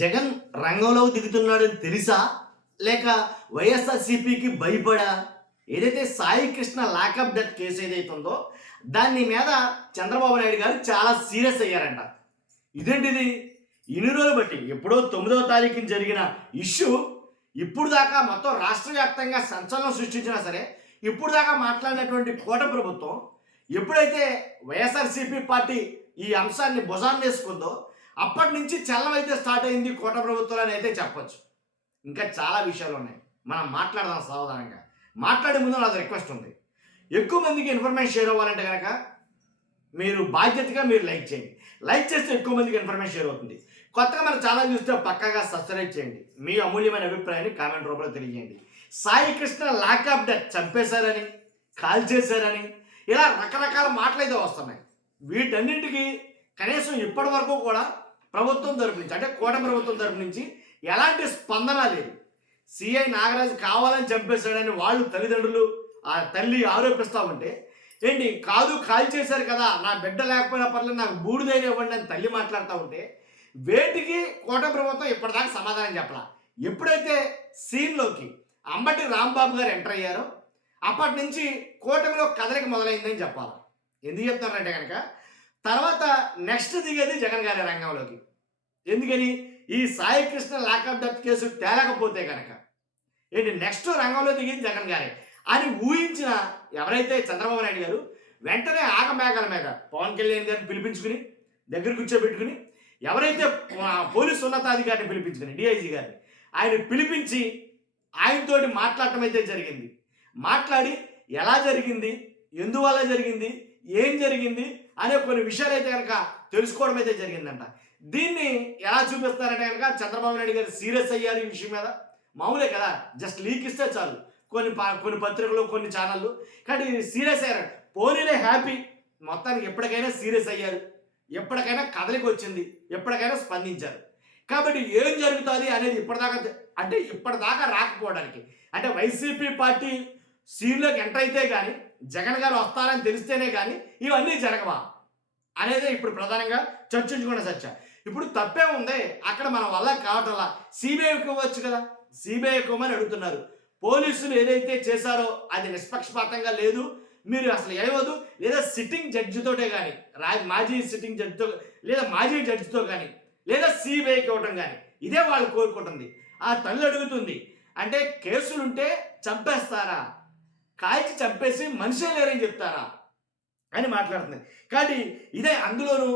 జగన్ రంగంలోకి దిగుతున్నాడని తెలుసా? లేక వైఎస్ఆర్‌సీపీకి భయపడా? ఏదైతే Sai Krishna lockup death case ఏదైతే ఉందో, దాని మీద చంద్రబాబు నాయుడు గారు చాలా సీరియస్ అయ్యారంట. ఇదేంటిది? ఇన్ని రోజులు బట్టి ఎప్పుడో 9వ తారీఖున జరిగిన ఇష్యూ ఇప్పుడు దాకా మొత్తం రాష్ట్ర వ్యాప్తంగా సంచలనం సృష్టించినా సరే, ఇప్పుడు దాకా మాట్లాడినటువంటి కూటమి ప్రభుత్వం ఎప్పుడైతే వైఎస్ఆర్‌సీపీ పార్టీ ఈ అంశాన్ని భుజాన్నేసుకుందో అప్పటి నుంచి చలనమైతే స్టార్ట్ అయింది కోట ప్రభుత్వం అని అయితే చెప్పొచ్చు. ఇంకా చాలా విషయాలు ఉన్నాయి. మనం మాట్లాడదాం సావధానంగా. మాట్లాడే ముందు నాది రిక్వెస్ట్ ఉంది. ఎక్కువ మందికి ఇన్ఫర్మేషన్ షేర్ అవ్వాలంటే కనుక మీరు బాధ్యతగా మీరు లైక్ చేయండి. లైక్ చేస్తే ఎక్కువ మందికి ఇన్ఫర్మేషన్ షేర్ అవుతుంది. కొత్తగా మన ఛానల్ చూస్తే పక్కాగా సబ్స్క్రైబ్ చేయండి. మీ అమూల్యమైన అభిప్రాయాన్ని కామెంట్ రూపంలో తెలియజేయండి. సాయి కృష్ణ లాకప్ డెత్ చంపేశారని, కాల్ చేశారని ఇలా రకరకాల మాటలైతే వస్తున్నాయి. వీటన్నింటికి కనీసం ఇప్పటి వరకు కూడా ప్రభుత్వం తరపు నుంచి అంటే కూటమి ప్రభుత్వం తరపు నుంచి ఎలాంటి స్పందన లేదు. సిఐ నాగరాజు కావాలని చంపేశాడని వాళ్ళు తల్లిదండ్రులు ఆ తల్లి ఆరోపిస్తూ ఉంటే ఏంటి కాదు కాల్ చేశారు కదా నా బిడ్డ లేకపోయినా పర్లేదు నాకు బూడిదైనా ఇవ్వండి అని తల్లి మాట్లాడుతూ ఉంటే వేటికి కూటమి ప్రభుత్వం ఇప్పటిదాకా సమాధానం చెప్పాల. ఎప్పుడైతే సీన్లోకి అంబటి రాంబాబు గారు ఎంటర్ అయ్యారో అప్పటి నుంచి కూటమిలో కదలిక మొదలైందని చెప్పాలి. ఎందుకు చెప్తున్నారంటే కనుక తర్వాత నెక్స్ట్ దిగేది జగన్ గారి రంగంలోకి. ఎందుకని ఈ Sai Krishna lockup death case తేలకపోతే కనుక ఏంటి నెక్స్ట్ రంగంలో దిగింది జగన్ గారే అని ఊహించిన ఎవరైతే చంద్రబాబు నాయుడు గారు వెంటనే ఆగమేఘాల మీద పవన్ కళ్యాణ్ గారిని పిలిపించుకుని దగ్గర కూర్చోబెట్టుకుని ఎవరైతే పోలీసు ఉన్నతాధికారిని పిలిపించుకుని డిఐజీ గారిని ఆయన పిలిపించి ఆయనతోటి మాట్లాడటం అయితే జరిగింది. మాట్లాడి ఎలా జరిగింది, ఎందువల్ల జరిగింది, ఏం జరిగింది అనే కొన్ని విషయాలు అయితే కనుక తెలుసుకోవడం అయితే జరిగిందంట. దీన్ని ఎలా చూపిస్తారంటే కనుక చంద్రబాబు నాయుడు గారు సీరియస్ అయ్యారు ఈ విషయం మీద. మామూలే కదా, జస్ట్ లీక్ ఇస్తే చాలు కొన్ని పత్రికలు కొన్ని ఛానళ్ళు, కానీ సీరియస్ అయ్యారు. పోనీలే హ్యాపీ, మొత్తానికి ఎప్పటికైనా సీరియస్ అయ్యారు, ఎప్పటికైనా కదలికి వచ్చింది, ఎప్పటికైనా స్పందించారు. కాబట్టి ఏం జరుగుతుంది అనేది ఇప్పటిదాకా రాకపోవడానికి అంటే వైసీపీ పార్టీ సీన్లోకి ఎంటర్ అయితే కానీ జగన్ గారు వస్తారని తెలిస్తేనే కానీ ఇవన్నీ జరగవా అనేది ఇప్పుడు ప్రధానంగా చర్చించుకునే చర్చ. ఇప్పుడు తప్పే ఉంది అక్కడ మన వల్ల కావటంలా సిబిఐకి ఇవ్వచ్చు కదా, సిబిఐకి ఇవ్వమని అడుగుతున్నారు. పోలీసులు ఏదైతే చేశారో అది నిష్పక్షపాతంగా లేదు, మీరు అసలు ఏవద్దు, లేదా సిట్టింగ్ జడ్జితోటే కానీ మాజీ సిట్టింగ్ జడ్జితో లేదా మాజీ జడ్జితో కానీ లేదా సిబిఐకి ఇవ్వటం కానీ ఇదే వాళ్ళు కోరుకుంటుంది. ఆ తల్లి అడుగుతుంది అంటే కేసులుంటే చంపేస్తారా, కాల్చి చంపేసి మనిషే లేరని చెప్తారా అని మాట్లాడుతుంది. కానీ ఇదే అందులోనూ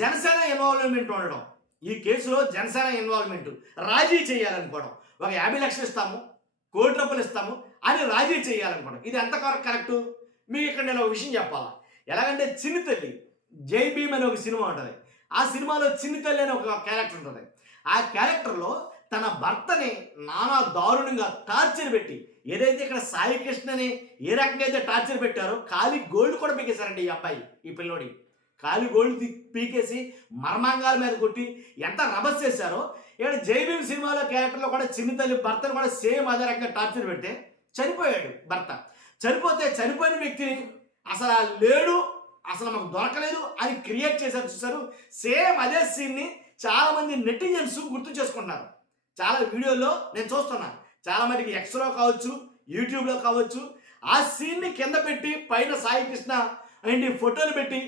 జనసేన ఇన్వాల్వ్మెంట్ ఉండడం, ఈ కేసులో జనసేన ఇన్వాల్వ్మెంట్ రాజీ చేయాలనుకోవడం, ఒక 50 లక్షలు ఇస్తాము, కోటి రూపాయలు ఇస్తాము అని రాజీ చేయాలనుకోవడం, ఇది ఎంతవరకు కరెక్టు? మీకు ఇక్కడ నేను ఒక విషయం చెప్పాలా. ఎలాగంటే చిన్ని తల్లి జై భీమ్ అనే ఒక సినిమా ఉంటుంది. ఆ సినిమాలో చిన్ని తల్లి అనే ఒక క్యారెక్టర్ ఉంటుంది. ఆ క్యారెక్టర్లో తన భర్తని నానా దారుణంగా టార్చర్ పెట్టి ఏదైతే ఇక్కడ సాయి కృష్ణని ఏ రకంగా అయితే టార్చర్ పెట్టారో కాలి గోల్డ్ కూడా పీకేశారండి ఈ అబ్బాయి, ఈ పిల్లోడి కాలి గోల్డ్ పీకేసి మర్మాంగాల మీద కొట్టి ఎంత రభస్ చేశారో ఇక్కడ జై భీమ్ సినిమాలో క్యారెక్టర్లో కూడా చిన్ని తల్లి భర్తను కూడా సేమ్ అదే రకంగా టార్చర్ పెడితే చనిపోయాడు భర్త. చనిపోతే చనిపోయిన వ్యక్తిని అసలు లేడు, అసలు మాకు దొరకలేదు అని క్రియేట్ చేశారు చూసారు. సేమ్ అదే సీన్ని చాలామంది నెటిజన్స్ గుర్తు చేసుకుంటున్నారు. చాలా వీడియోలో నేను చూస్తున్నాను, చాలా మందికి ఎక్స్లో కావచ్చు, యూట్యూబ్లో కావచ్చు, ఆ సీన్ని కింద పెట్టి పైన సాయి కృష్ణ అండ్ ఫోటోలు పెట్టి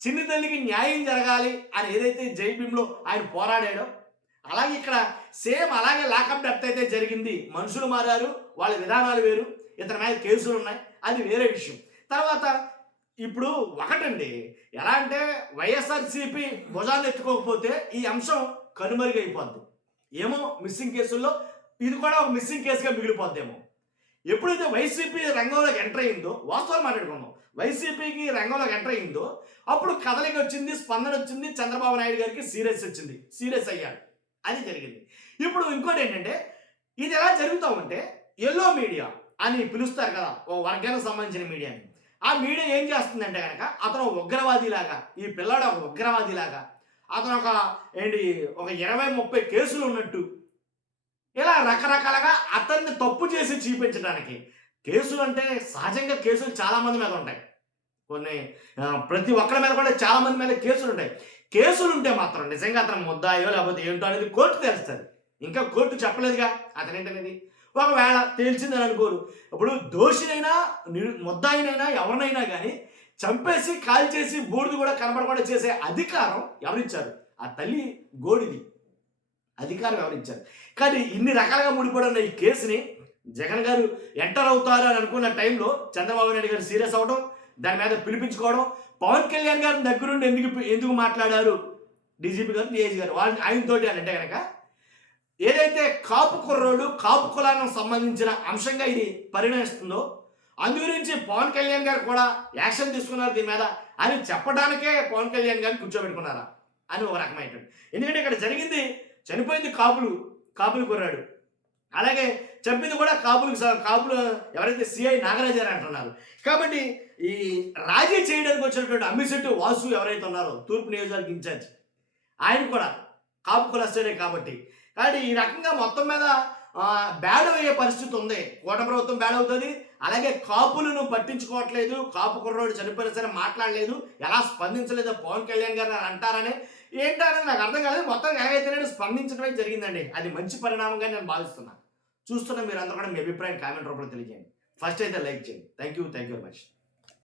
చిన్ని తల్లికి న్యాయం జరగాలి అని ఏదైతే జై భీమ్లో ఆయన పోరాడాడో అలాగే ఇక్కడ సేమ్ అలాగే లాకప్ డెత్ అయితే జరిగింది. మనుషులు మారారు, వాళ్ళ విధానాలు వేరు, ఇతని మీద కేసులు ఉన్నాయి, అది వేరే విషయం. తర్వాత ఇప్పుడు ఒకటండి, ఎలా అంటే వైఎస్ఆర్సీపీ భుజాన్ని ఎత్తుకోకపోతే ఈ అంశం కనుమరుగైపోద్ది ఏమో. మిస్సింగ్ కేసుల్లో ఇది కూడా ఒక మిస్సింగ్ కేసుగా మిగిలిపోద్దేమో. ఎప్పుడైతే వైసీపీ రంగంలోకి ఎంటర్ అయిందో, వాస్తవాలు మాట్లాడుకుందాం, వైసీపీకి రంగంలోకి ఎంటర్ అయిందో అప్పుడు కదలిక వచ్చింది, స్పందన వచ్చింది, చంద్రబాబు నాయుడు గారికి సీరియస్ అయ్యారు, అది జరిగింది. ఇప్పుడు ఇంకోటి ఏంటంటే ఇది ఎలా జరుగుతూ ఉంటే ఎల్లో మీడియా అని పిలుస్తారు కదా, ఓ వర్గానికి సంబంధించిన మీడియాని. ఆ మీడియా ఏం చేస్తుందంటే కనుక అతను ఉగ్రవాదిలాగా, ఈ పిల్లాడు ఒక ఉగ్రవాదిలాగా, అతను ఒక 20-30 కేసులు ఉన్నట్టు ఇలా రకరకాలుగా అతన్ని తప్పు చేసి చూపించడానికి. కేసులు అంటే సహజంగా కేసులు చాలామంది మీద ఉంటాయి, ప్రతి ఒక్కరి మీద కూడా చాలామంది మీద కేసులు ఉంటాయి. కేసులు ఉంటే మాత్రం నిజంగా అతను ముద్దాయో లేకపోతే ఏంటో అనేది కోర్టు తెలుస్తుంది. ఇంకా కోర్టు చెప్పలేదుగా అతనేంటనేది. ఒకవేళ తేల్చిందని అనుకోరు. ఇప్పుడు దోషినైనా ముద్దాయినైనా ఎవరినైనా కానీ చంపేసి కాల్చేసి బూడిద కూడా కనబడకుండా చేసే అధికారం ఎవరిచ్చారు? ఆ తల్లి గోడిది అధికారం ఎవరిచ్చారు? కానీ ఇన్ని రకాలుగా ముడిపడిన ఈ కేసుని జగన్ గారు ఎంటర్ అవుతారు అని అనుకున్న టైంలో చంద్రబాబు నాయుడు గారు సీరియస్ అవ్వడం, దాని మీద పిలిపించుకోవడం, పవన్ కళ్యాణ్ గారిని దగ్గరుండి ఎందుకు మాట్లాడారు డీజీపీ గారు, డిఐజీ గారు ఆయనతోటి అని అంటే కనుక ఏదైతే కాపు కుర్రోడు కాపు కులానికి సంబంధించిన అంశంగా ఇది పరిణమిస్తుందో అందు గురించి పవన్ కళ్యాణ్ గారు కూడా యాక్షన్ తీసుకున్నారు దీని మీద అని చెప్పడానికే పవన్ కళ్యాణ్ గారిని కూర్చోబెట్టుకున్నారా అని ఒక రకమైనటువంటి. ఎందుకంటే ఇక్కడ జరిగింది చనిపోయింది కాపులు కుర్రాడు, అలాగే చెప్పింది కూడా కాపులు ఎవరైతే సిఐ నాగరాజారు అంటున్నారు. కాబట్టి ఈ రాజీ చేయడానికి వచ్చినటువంటి అమ్మిశెట్టి వాసు ఎవరైతే ఉన్నారో తూర్పు నియోజకవర్గ ఇన్ఛార్జ్, ఆయన కూడా కాపు కులస్తుడే కాబట్టి ఈ రకంగా మొత్తం మీద బ్యాడ్ అయ్యే పరిస్థితి ఉంది. కూటమి ప్రభుత్వం బ్యాడ్ అవుతుంది. అలాగే కాపులను పట్టించుకోవట్లేదు, కాపు కుర్రోడు చనిపోయినా సరే మాట్లాడలేదు, ఎలా స్పందించలేదు పవన్ కళ్యాణ్ గారు అంటారని ఏంటనేది నాకు అర్థం కాలేదు. మొత్తం ఏవైతే స్పందించడమే జరిగిందండి. అది మంచి పరిణామంగా నేను భావిస్తున్నాను. చూస్తున్న మీరు అందరూ కూడా మీ అభిప్రాయం కామెంట్ రూపంలో తెలియజేయండి. ఫస్ట్ అయితే లైక్ చేయండి. Thank you very much.